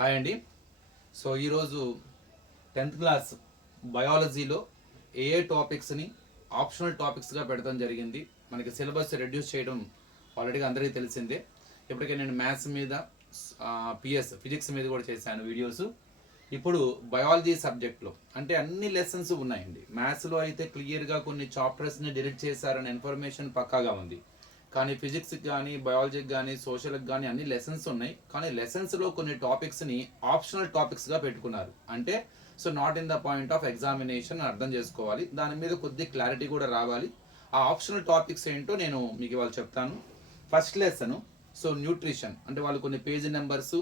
Hi అండి. So ఈరోజు 10th class బయాలజీలో ఏ టాపిక్స్ని optional టాపిక్స్గా పెడతాం జరిగింది. మనకి సిలబస్ రెడ్యూస్ చేయడం ఆల్రెడీ అందరికీ తెలిసిందే. ఇప్పటికే నేను మ్యాథ్స్ మీద ఫిజిక్స్ మీద కూడా చేశాను వీడియోస్. ఇప్పుడు బయాలజీ సబ్జెక్ట్లో అంటే అన్ని లెసన్స్ ఉన్నాయండి. మ్యాథ్స్లో అయితే క్లియర్గా కొన్ని చాప్టర్స్ని డిలీట్ చేశారనే ఇన్ఫర్మేషన్ పక్కాగా ఉంది. కానీ ఫిజిక్స్కి కానీ బయాలజీకి కానీ సోషల్కి కానీ అన్ని లెసన్స్ ఉన్నాయి. కానీ లెసన్స్లో కొన్ని టాపిక్స్ని ఆప్షనల్ టాపిక్స్గా పెట్టుకున్నారు. అంటే so not in the point of examination అర్థం చేసుకోవాలి. దాని మీద కొద్ది క్లారిటీ కూడా రావాలి. ఆ ఆప్షనల్ టాపిక్స్ ఏంటో నేను మీకు ఇవాళ చెప్తాను. ఫస్ట్ లెసన్ సో న్యూట్రిషన్, అంటే వాళ్ళు కొన్ని పేజీ నెంబర్స్,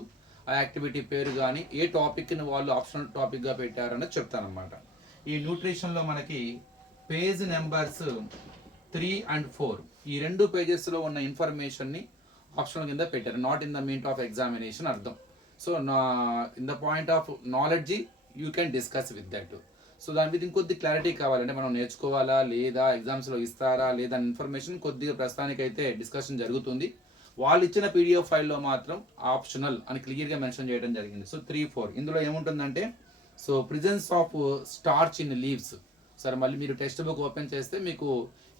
ఆ యాక్టివిటీ పేరు కానీ ఏ టాపిక్ని వాళ్ళు ఆప్షనల్ టాపిక్గా పెట్టారన్నది చెప్తానమాట. ఈ న్యూట్రిషన్లో మనకి పేజ్ నెంబర్స్ 3 and 4 ఈ రెండు పేజెస్లో ఉన్న ఇన్ఫర్మేషన్ని ఆప్షనల్ కింద పెట్టారు. Not in the meet of examination అర్థం. So in the point of knowledge you can discuss with that. So దాని మీద ఇంకొద్ది క్లారిటీ కావాలంటే మనం నేర్చుకోవాలా లేదా, ఎగ్జామ్స్లో ఇస్తారా లేదా ఇన్ఫర్మేషన్ కొద్దిగా ప్రస్తుతానికైతే డిస్కషన్ జరుగుతుంది. వాళ్ళు ఇచ్చిన పీడిఎఫ్ ఫైల్లో మాత్రం ఆప్షనల్ అని క్లియర్గా మెన్షన్ చేయడం జరిగింది. సో 3, 4 ఇందులో ఏముంటుందంటే so presence of starch in leaves. సరే, మళ్ళీ మీరు టెక్స్ట్ బుక్ ఓపెన్ చేస్తే మీకు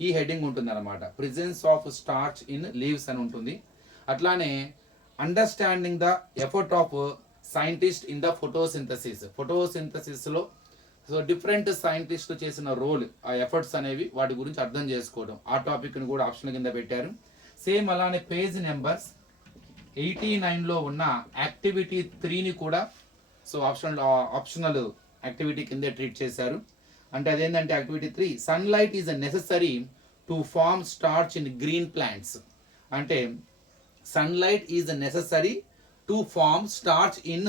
ఈ హెడ్డింగ్ ఉంటుంది అనమాట. Presence of starch in leaves అని ఉంటుంది. అట్లానే understanding the effort of scientist in the photosynthesis. ఫోటోసింథసిస్లో సో డిఫరెంట్ సైంటిస్టులు చేసిన రోల్, ఆ ఎఫర్ట్స్ అనేవి వాటి గురించి అర్థం చేసుకోవడం, ఆ టాపిక్ని కూడా ఆప్షన్ కింద పెట్టారు. సేమ్ అలానే పేజ్ నెంబర్స్ 89లో ఉన్న యాక్టివిటీ 3ని కూడా సో ఆప్షనల్ యాక్టివిటీ కిందే ట్రీట్ చేశారు. అంటే అదేంటంటే activity 3 sunlight is necessary to form starch in green plants. అంటే sunlight is necessary to form starch in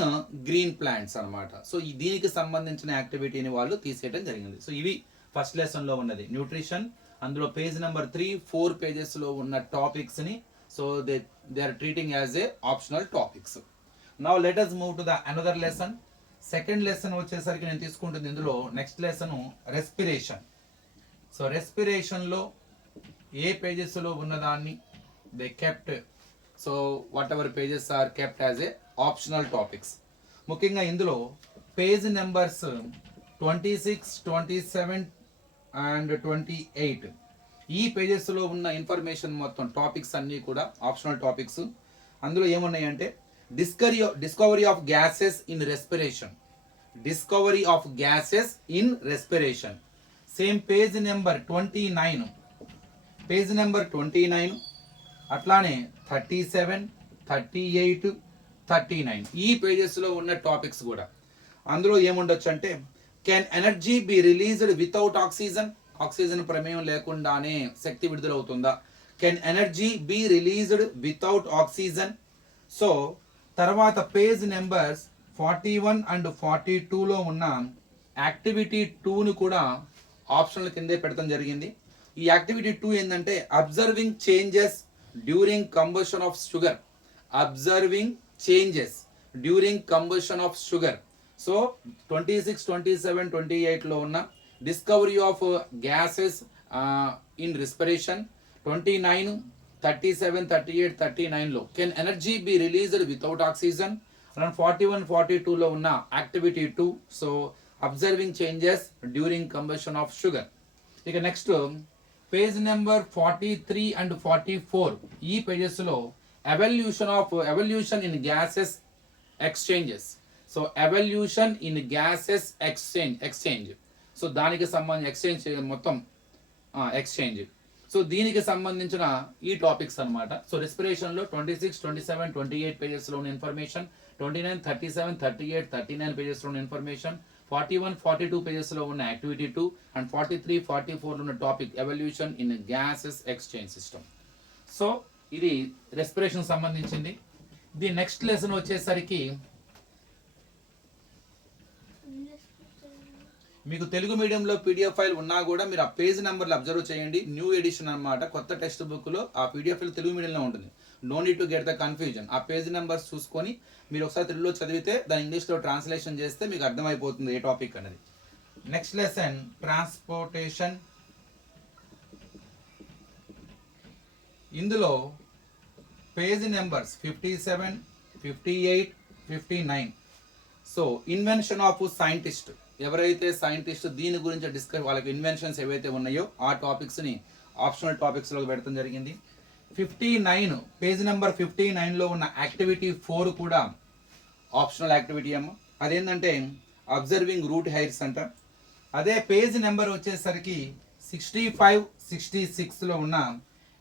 green plants అనమాట. సో దీనికి సంబంధించిన యాక్టివిటీని వాళ్ళు తీసేయడం జరిగింది. సో ఇవి ఫస్ట్ లెసన్లో ఉన్నది న్యూట్రిషన్. అందులో పేజ్ నెంబర్ 3, 4 పేజెస్లో ఉన్న టాపిక్స్ని so they are treating as a optional topics. Now let us move to the another lesson. Second lesson వచ్చేసరికి నేను తీసుకుంటుంది ఇందులో నెక్స్ట్ లెసన్ రెస్పిరేషన్. సో రెస్పిరేషన్లో ఏ పేజెస్లో ఉన్నదాన్ని they kept, so whatever pages are kept as a optional topics. ముఖ్యంగా ఇందులో పేజ్ నెంబర్స్ 26, 27 అండ్ 28 ఈ పేజెస్లో ఉన్న ఇన్ఫర్మేషన్ మొత్తం టాపిక్స్ అన్నీ కూడా ఆప్షనల్ టాపిక్స్. అందులో ఏమున్నాయంటే discovery of gases in respiration. Discovery of gases in respiration. Same page number 29, page number 29 అట్లానే 37, 38, 39 ఈ పేజెస్లో ఉన్న టాపిక్స్ కూడా. అందులో ఏముండొచ్చు అంటే can energy be released without oxygen. Oxygen ప్రమేయం లేకుండానే శక్తి విడుదలవుతుందా? Can energy be released without oxygen. So తర్వాత పేజ్ నెంబర్స్ 41 and 42లో ఉన్న యాక్టివిటీ 2ని కూడా ఆప్షన్ల కిందే పెడతాం జరిగింది. ఈ యాక్టివిటీ 2 ఏంటంటే observing changes during combustion of sugar. Observing changes during combustion of sugar. So 26, 27, 28లో ఉన్న discovery of gases in respiration. 29, 37, 38, 39లో can energy be released without oxygen. Around 41, 42లో ఉన్న activity 2 so observing changes during combustion of sugar. ఇక next page number 43 and 44 ఈ పేజెస్లో evolution in gases exchanges. So evolution in gases exchange. So దానికి సంబంధించి exchange మొత్తం exchange. So దీనికి సంబంధించిన ఈ టాపిక్స్ అనమాట. సో రెస్పిరేషన్లో 26, 27, 28 పేజెస్లో ఉన్న ఇన్ఫర్మేషన్, 29, 37, 38, 39 పేజెస్లో ఉన్న ఇన్ఫర్మేషన్, 41, 42 పేజెస్లో ఉన్న యాక్టివిటీ 2 అండ్ 43, 44లో ఉన్న topic evolution in gases exchange system. So ఇది రెస్పిరేషన్ సంబంధించింది. ది నెక్స్ట్ లెసన్ వచ్చేసరికి మీకు తెలుగు మీడియంలో పీడిఎఫ్ ఫైల్ ఉన్నా కూడా మీరు ఆ పేజ్ నెంబర్లు అబ్జర్వ్ చేయండి. న్యూ ఎడిషన్ అనమాట, కొత్త టెక్స్ట్ బుక్లో ఆ పీడిఎఫ్ ఫైల్ తెలుగు మీడియంలో ఉంటుంది. No need to get the confusion. ఆ పేజ్ నెంబర్స్ చూసుకొని మీరు ఒకసారి తెలుగులో చదివితే దాని ఇంగ్లీష్లో ట్రాన్స్లేషన్ చేస్తే మీకు అర్థమైపోతుంది ఏ టాపిక్ అనేది. Next lesson transportation. ఇందులో page numbers 57, 58, 59. So invention of scientist, ఎవరైతే సైంటిస్ట్ దీని గురించి డిస్కస్ వాళ్ళకి ఇన్వెన్షన్స్ ఏవైతే ఉన్నాయో ఆ టాపిక్స్ని ఆప్షనల్ టాపిక్స్లోకి పెడతాం జరిగింది. 59 పేజ్ నెంబర్ 59లో ఉన్న యాక్టివిటీ 4 కూడా ఆప్షనల్ యాక్టివిటీ అమ్మ. అదేంటంటే అబ్జర్వింగ్ రూట్ హెయిర్స్ అంట. అదే పేజ్ నెంబర్ వచ్చేసరికి 65, 66లో ఉన్న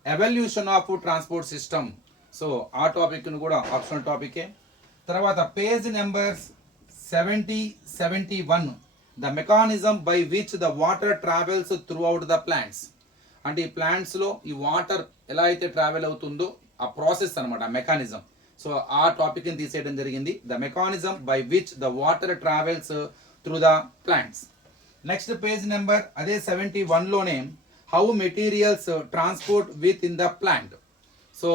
evolution of transport system. So ఆ టాపిక్ను కూడా ఆప్షనల్ టాపికే. తర్వాత page numbers 70, 71 the mechanism by which the water travels throughout the plants. అంటే ఈ ప్లాంట్స్లో ఈ వాటర్ ఎలా అయితే ట్రావెల్ అవుతుందో ఆ ప్రాసెస్ అనమాట, ఆ మెకానిజం. సో ఆ టాపిక్ని తీసేయడం జరిగింది, the mechanism by which the water travels through the plants. Next page number అదే 71లోనే how materials transport within the plant. So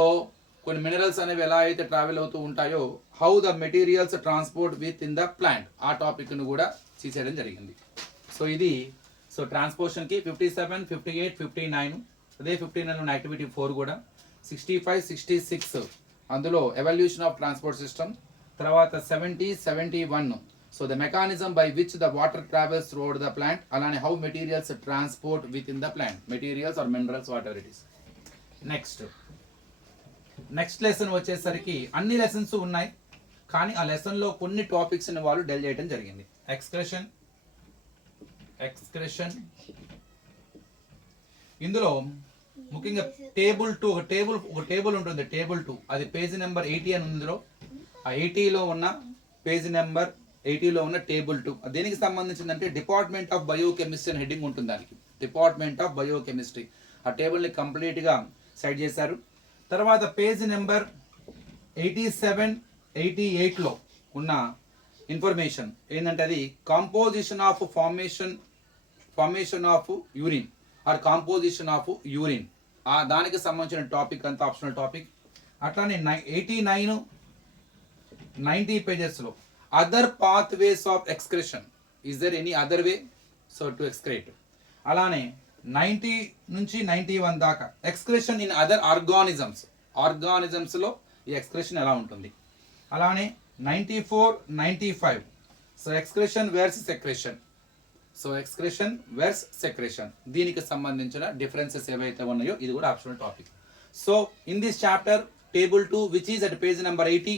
కొన్ని మినరల్స్ అనేవి ఎలా అయితే ట్రావెల్ అవుతూ ఉంటాయో how the materials transport within the plant, ఆ టాపిక్ను కూడా తీసేయడం జరిగింది. సో ఇది సో ట్రాన్స్పోర్షన్కి 57, 58, 59 అదే 59 ఉన్న యాక్టివిటీ 4 కూడా 65, 66 అందులో ఎవల్యూషన్ ఆఫ్ ట్రాన్స్పోర్ట్ సిస్టమ్. తర్వాత 70, 71 so the mechanism by which the water travels throughout the plant. అలానే how materials transport within the plant, materials are minerals whatever it is. Next lesson వచ్చేసరికి అన్ని lessons ఉన్నాయి కానీ ఆ లెసన్లో కొన్ని టాపిక్స్ని వాళ్ళు డెల్ చేయడం జరిగింది. ఎక్స్క్రెషన్ ఇందులో ముఖ్యంగా టేబుల్ 2 ఒక టేబుల్ ఉంటుంది, టేబుల్ 2 అది పేజ్ నెంబర్ 80 అని ఇందులో. ఆ 80లో ఉన్న పేజ్ నెంబర్ 80లో ఉన్న టేబుల్ 2 దేనికి సంబంధించిందంటే డిపార్ట్మెంట్ ఆఫ్ బయోకెమిస్ట్రీ అని హెడ్డింగ్ ఉంటుంది దానికి, డిపార్ట్మెంట్ ఆఫ్ బయోకెమిస్ట్రీ. ఆ టేబుల్ని కంప్లీట్గా సైడ్ చేశారు. తర్వాత పేజ్ నెంబర్ 87, 88లో ఉన్న ఇన్ఫర్మేషన్ ఏంటంటే అది composition of formation of urine or composition of urine, ఆ దానికి సంబంధించిన టాపిక్ అంతా ఆప్షనల్ టాపిక్. అట్లానే 89, 90 పేజెస్లో other pathways of excretion, is there any other way so to excrete. అలానే 90 నుంచి 91 దాకా ఎక్స్క్రెషన్ ఇన్ అదర్ ఆర్గానిజమ్స్లో ఈ ఎక్స్క్రెషన్ ఎలా ఉంటుంది. అలానే 94, 95 so excretion versus secretion, so excretion versus secretion దీనికి సంబంధించిన డిఫరెన్సెస్ ఏవైతే ఉన్నాయో ఇది కూడా optional topic. So in this chapter table 2 which is at page number 80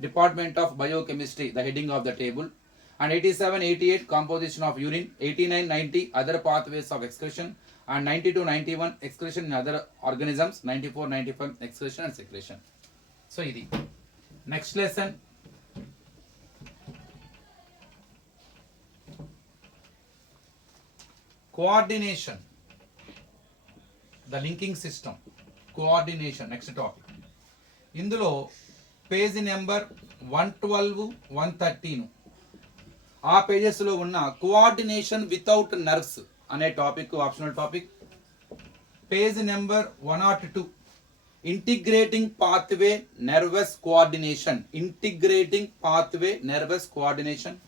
department of biochemistry the heading of the table, and 87, 88 composition of urine, 89, 90 other pathways of excretion, and 92, 91 excretion in other organisms, 94, 95 excretion and secretion. So idi next lesson coordination, the linking system, coordination next topic. ఇందులో page number 112, 113 ఆ పేజెస్లో ఉన్న coordination without nerves అనే topic optional topic. Page number 102 integrating pathway nervous coordination,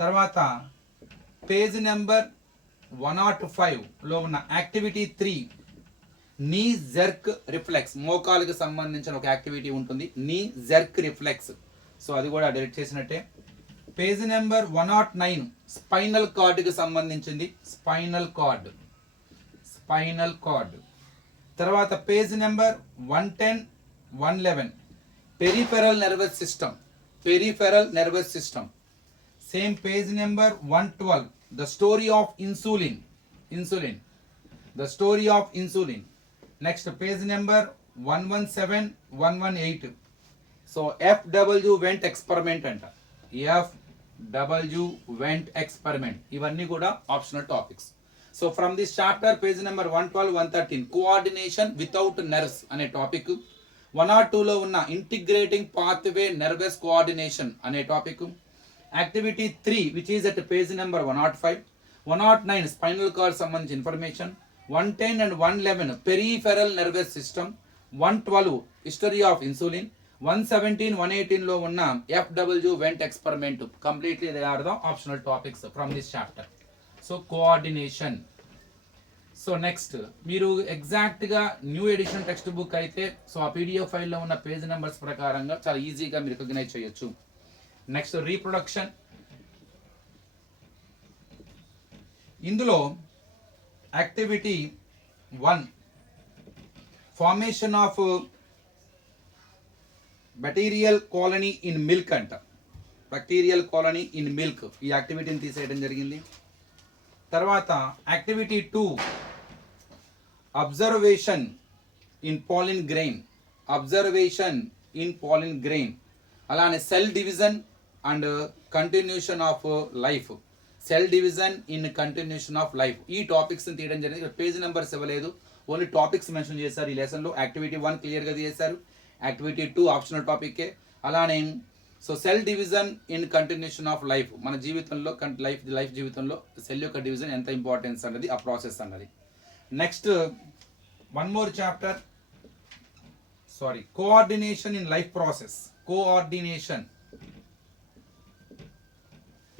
తర్వాత page number 105లో ఉన్న activity 3 నీ jerk reflex, మోకాలకు సంబంధించిన ఒక activity ఉంటుంది నీ జెర్క్ రిఫ్లెక్స్, సో అది కూడా డెలిట్ చేసినట్టే. పేజ్ నెంబర్ 109 స్పైనల్ కార్డ్కి సంబంధించింది, స్పైనల్ కార్డ్. తర్వాత page number 110, 111 peripheral nervous system. Same page number 112 the story of insulin. Next page number 117, 118 so FW Went experiment అంట, FW వెంట్ ఎక్స్పెరిమెంట్ ఇవన్నీ కూడా optional topics. So from this chapter page number 112, 113 coordination without nerves అనే topic, 102లో ఉన్న integrating pathway nervous coordination అనే topic, activity 3 which is at page number 105, 109 spinal cord సంబంధించిన information, 110 and 111 peripheral nervous system, 112 history of insulin, 117, 118లో ఉన్న FW Went experiment. Completely they are the optional topics from this chapter. So coordination. So next మీరు ఎగ్జాక్ట్గా new edition text book అయితే so ఆ PDF ఫైల్లో ఉన్న page numbers ప్రకారంగా చాలా ఈజీగా మీరు రికగ్నైజ్ చేయొచ్చు. Next reproduction. ఇందులో activity 1 formation of bacterial colony in milk అంట. బ్యాక్టీరియల్ కాలనీ ఇన్ మిల్క్ ఈ యాక్టివిటీని తీసేయడం జరిగింది. తర్వాత activity 2 observation in pollen grain. Observation in pollen grain. అలానే cell division and continuation of life. Cell division in continuation of life ఈ టాపిక్స్ని తీయడం జరిగింది. ఇక్కడ పేజ్ నెంబర్స్ ఇవ్వలేదు, ఓన్లీ టాపిక్స్ మెన్షన్ చేశారు ఈ లెసన్లో. యాక్టివిటీ 1 క్లియర్గా చేశారు, యాక్టివిటీ 2 ఆప్షనల్ టాపిక్కే. అలానే so cell division in continuation of life, మన జీవితంలో లైఫ్ జీవితంలో సెల్ యొక్క డివిజన్ ఎంత ఇంపార్టెన్స్ అన్నది, ఆ ప్రాసెస్ అన్నది. Next one more chapter, coordination in life process. Coordination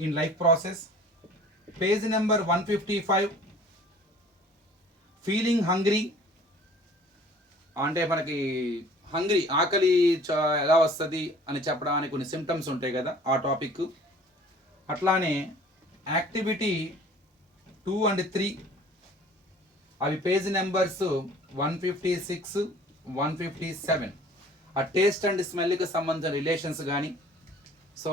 in life process, page number 155. Feeling hungry అంటే మనకి హంగ్రీ ఆకలి ఎలా వస్తుంది అని చెప్పడానికి కొన్ని సిమ్టమ్స్ ఉంటాయి కదా, ఆ టాపిక్. అట్లానే యాక్టివిటీ 2 and 3 అవి పేజ్ నెంబర్స్ 156, 157. ఆ టేస్ట్ అండ్ స్మెల్కి సంబంధించిన రిలేషన్స్ కానీ, సో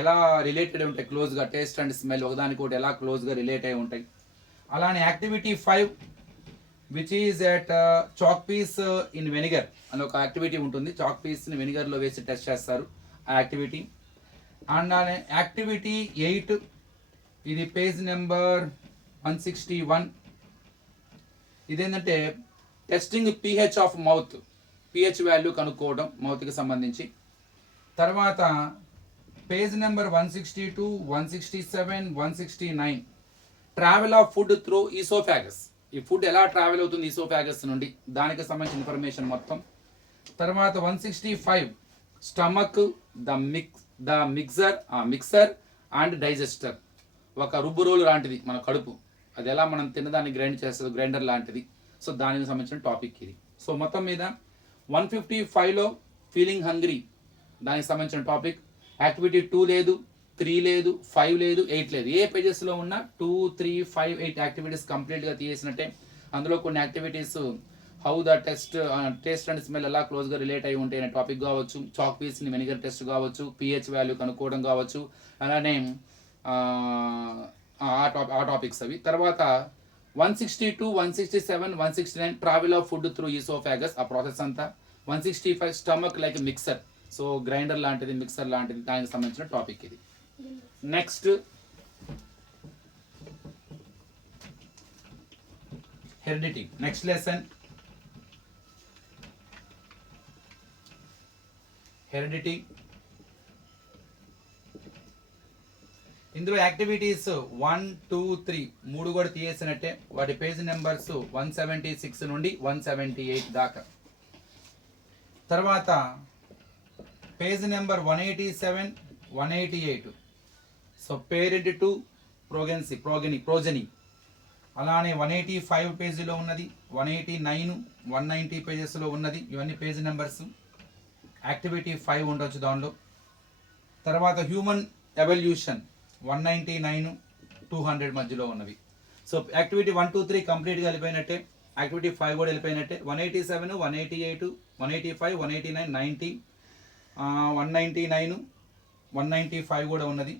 ఎలా రిలేటెడ్ ఉంటాయి క్లోజ్గా, టేస్ట్ అండ్ స్మెల్ ఒకదానికొకటి ఎలా క్లోజ్గా రిలేట్ అయి ఉంటాయి. అలానే activity 5 which is at chalk piece in vinegar అని ఒక యాక్టివిటీ ఉంటుంది. చాక్ పీస్ని వెనిగర్లో వేసి టెస్ట్ చేస్తారు ఆ యాక్టివిటీ. అండ్ యాక్టివిటీ 8 ఇది పేజ్ నెంబర్ 161. ఇదేంటంటే testing pH of mouth, pH value కనుక్కోవడం మౌత్కి సంబంధించి. తర్వాత page number 162, 167, 169 travel of food through oesophagus. ఈ ఫుడ్ ఎలా ట్రావెల్ అవుతుంది ఈసోఫాగస్ నుండి, దానికి సంబంధించిన ఇన్ఫర్మేషన్ మొత్తం. తర్వాత 165 stomach, the mixer and digester. ఒక రుబ్బు రోలు లాంటిది మన కడుపు, అది ఎలా మనం తిన్నదాన్ని గ్రైండ్ చేస్తుంది, గ్రైండర్ లాంటిది. సో దానికి సంబంధించిన టాపిక్ ఇది. సో మొత్తం మీద 155లో ఫీలింగ్ హంగ్రీ దానికి సంబంధించిన టాపిక్. యాక్టివిటీ 2 లేదు, 3 లేదు, 5 లేదు, 8 లేదు. ఏ పేజెస్లో ఉన్న 2, 3, 5, 8 యాక్టివిటీస్ కంప్లీట్గా తీసేసినట్టే. అందులో కొన్ని activities how the taste and smell ఎలా క్లోజ్గా రిలేట్ అయి ఉంటాయి అనే టాపిక్ కావచ్చు, చాక్ పీస్ని వెనిగర్ టెస్ట్ కావచ్చు, pH వాల్యూ కనుక్కోవడం కావచ్చు, అలానే ఆ టాపిక్స్ అవి. తర్వాత 162, 167, 169 travel of food through oesophagus, ఆ ప్రాసెస్ అంతా. 165 stomach like mixer, so grinder లాంటిది, మిక్సర్ లాంటిది, దానికి సంబంధించిన టాపిక్ ఇది. Next heredity. Next lesson heredity. ఇందులో యాక్టివిటీస్ 1, 2, 3 మూడు కూడా తీసేసినట్టే. వాటి పేజ్ నెంబర్స్ 176 నుండి 178 దాకా. తర్వాత page number 187, 188 so parent to progeny. అలానే 185 పేజీలో ఉన్నది, 189, 190 పేజెస్లో ఉన్నది. ఇవన్నీ పేజ్ నెంబర్స్. యాక్టివిటీ 5 ఉండొచ్చు దానిలో. తర్వాత హ్యూమన్ ఎవల్యూషన్ 199, 200 మధ్యలో ఉన్నవి. సో యాక్టివిటీ 1, 2, 3 కంప్లీట్గా వెళ్ళిపోయినట్టే. యాక్టివిటీ 5 కూడా వెళ్ళిపోయినట్టే. 187, 188, 185, 189, 90, 199, 195 కూడా ఉన్నది.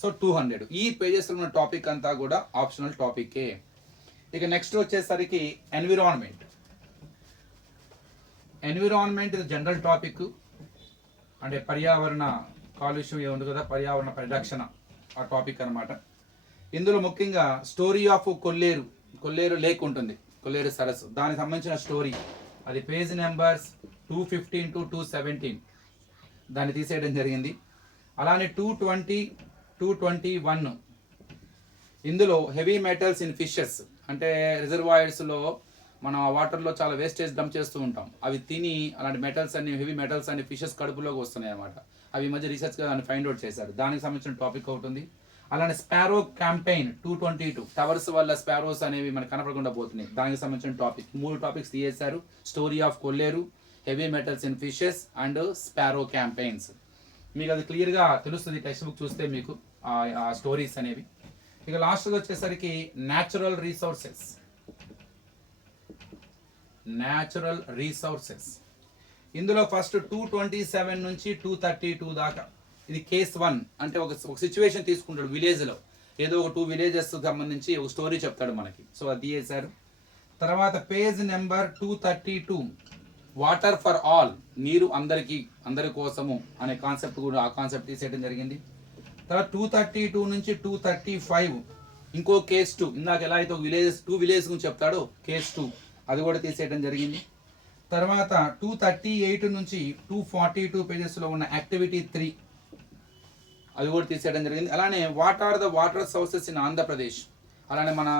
సో 200. ఈ పేజెస్లో ఉన్న టాపిక్ అంతా కూడా ఆప్షనల్ టాపిక్కే. ఇక నెక్స్ట్ వచ్చేసరికి ఎన్విరాన్మెంట్. ఎన్విరాన్మెంట్ ఇది జనరల్ టాపిక్, అంటే పర్యావరణ కాలుష్యం ఏముంది కదా, పర్యావరణ పరిరక్షణ ఆ టాపిక్ అనమాట. ఇందులో ముఖ్యంగా స్టోరీ ఆఫ్ కొల్లేరు లేక్ ఉంటుంది, కొల్లేరు సరస్సు, దానికి సంబంధించిన స్టోరీ. అది పేజ్ నెంబర్స్ 215 to 217 దాన్ని తీసేయడం జరిగింది. అలానే 220, 221 ఇందులో హెవీ మెటల్స్ ఇన్ ఫిషెస్, అంటే రిజర్వాయర్స్లో మనం ఆ వాటర్లో చాలా వేస్టేజ్ డంప్ చేస్తూ ఉంటాం. అవి తిని అలాంటి మెటల్స్ అన్ని, హెవీ మెటల్స్ అన్ని ఫిషెస్ కడుపులోకి వస్తున్నాయి అన్నమాట. అవి మధ్య రీసెర్చ్గా దాన్ని ఫైండ్ అవుట్ చేశారు, దానికి సంబంధించిన టాపిక్ అవుతుంది. అలానే స్పారో క్యాంపెయిన్ 222 టవర్స్ వల్ల స్పారోస్ అనేవి మనకు కనపడకుండా పోతున్నాయి, దానికి సంబంధించిన టాపిక్. 3 టాపిక్స్ తీసేశారు. Story of Kolleru, heavy metals in fishes and sparrow campaigns. మీకు అది క్లియర్గా తెలుస్తుంది టెక్స్ట్ బుక్ చూస్తే మీకు ఆ స్టోరీస్ అనేవి. ఇక లాస్ట్గా వచ్చేసరికి న్యాచురల్ రీసోర్సెస్. ఇందులో ఫస్ట్ 227 నుంచి 232 దాకా ఇది కేస్ 1. అంటే ఒక సిచ్యువేషన్ తీసుకుంటాడు విలేజ్లో, ఏదో ఒక 2 విలేజెస్ సంబంధించి ఒక స్టోరీ చెప్తాడు మనకి. సో అది చేశారు. తర్వాత page number 232 water for all, నీరు అందరి కోసము అనే కాన్సెప్ట్ కూడా, ఆ కాన్సెప్ట్ తీసేయడం జరిగింది. తర్వాత 232 నుంచి 235 ఇంకో కేస్ 2, ఇందాక ఎలా అయితే ఒక టూ విలేజెస్ గురించి చెప్తాడో కేస్ 2 అది కూడా తీసేయడం జరిగింది. తర్వాత 238 నుంచి 242 పేజెస్లో ఉన్న యాక్టివిటీ 3 అది కూడా తీసేయడం జరిగింది. అలానే what are the water sources in Andhra Pradesh, అలానే మన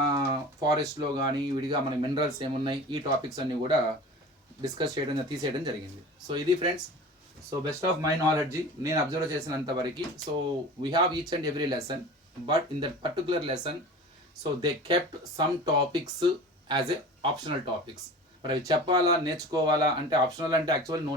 ఫారెస్ట్లో కానీ విడిగా మన మినరల్స్ ఏమున్నాయి, ఈ టాపిక్స్ అన్నీ కూడా డిస్కస్ తీసేయడం జరిగింది. సో ఇది friends. So best of my knowledge నేను అబ్జర్వ్ చేసినంత వరకు. So we have each and every lesson, but in that particular lesson so they kept some topics as a optional topics. మరి అవి చెప్పాలా, నేర్చుకోవాలా అంటే ఆప్షనల్ అంటే actual no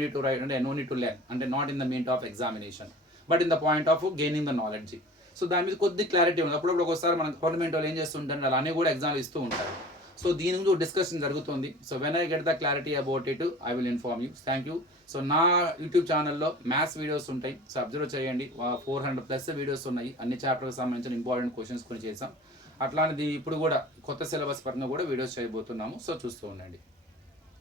need to write, అంటే నో నీడ్ టు లెర్న్, అంటే not in the mean of examination but in the point of gaining the knowledge. So దాని మీద కొద్ది క్లారిటీ ఉంది. అప్పుడప్పుడు ఒకసారి మన గవర్నమెంట్ వాళ్ళు ఏం చేస్తుంటారు, అలానే కూడా ఎగ్జామ్లు ఇస్తూ ఉంటారు. సో దీని గురించి డిస్కషన్ జరుగుతుంది. So when I get the clarity about it I will inform you. Thank you. So నా యూట్యూబ్ ఛానల్లో మ్యాథ్స్ వీడియోస్ ఉంటాయి. సో అబ్జర్వ్ చేయండి, 400+ వీడియోస్ ఉన్నాయి. అన్ని చాప్టర్కి సంబంధించిన ఇంపార్టెంట్ క్వశ్చన్స్ కొన్ని చేసాం. అట్లాంటిది ఇప్పుడు కూడా కొత్త సిలబస్ పరంగా కూడా వీడియోస్ చేయబోతున్నాము. సో చూస్తూ ఉండండి.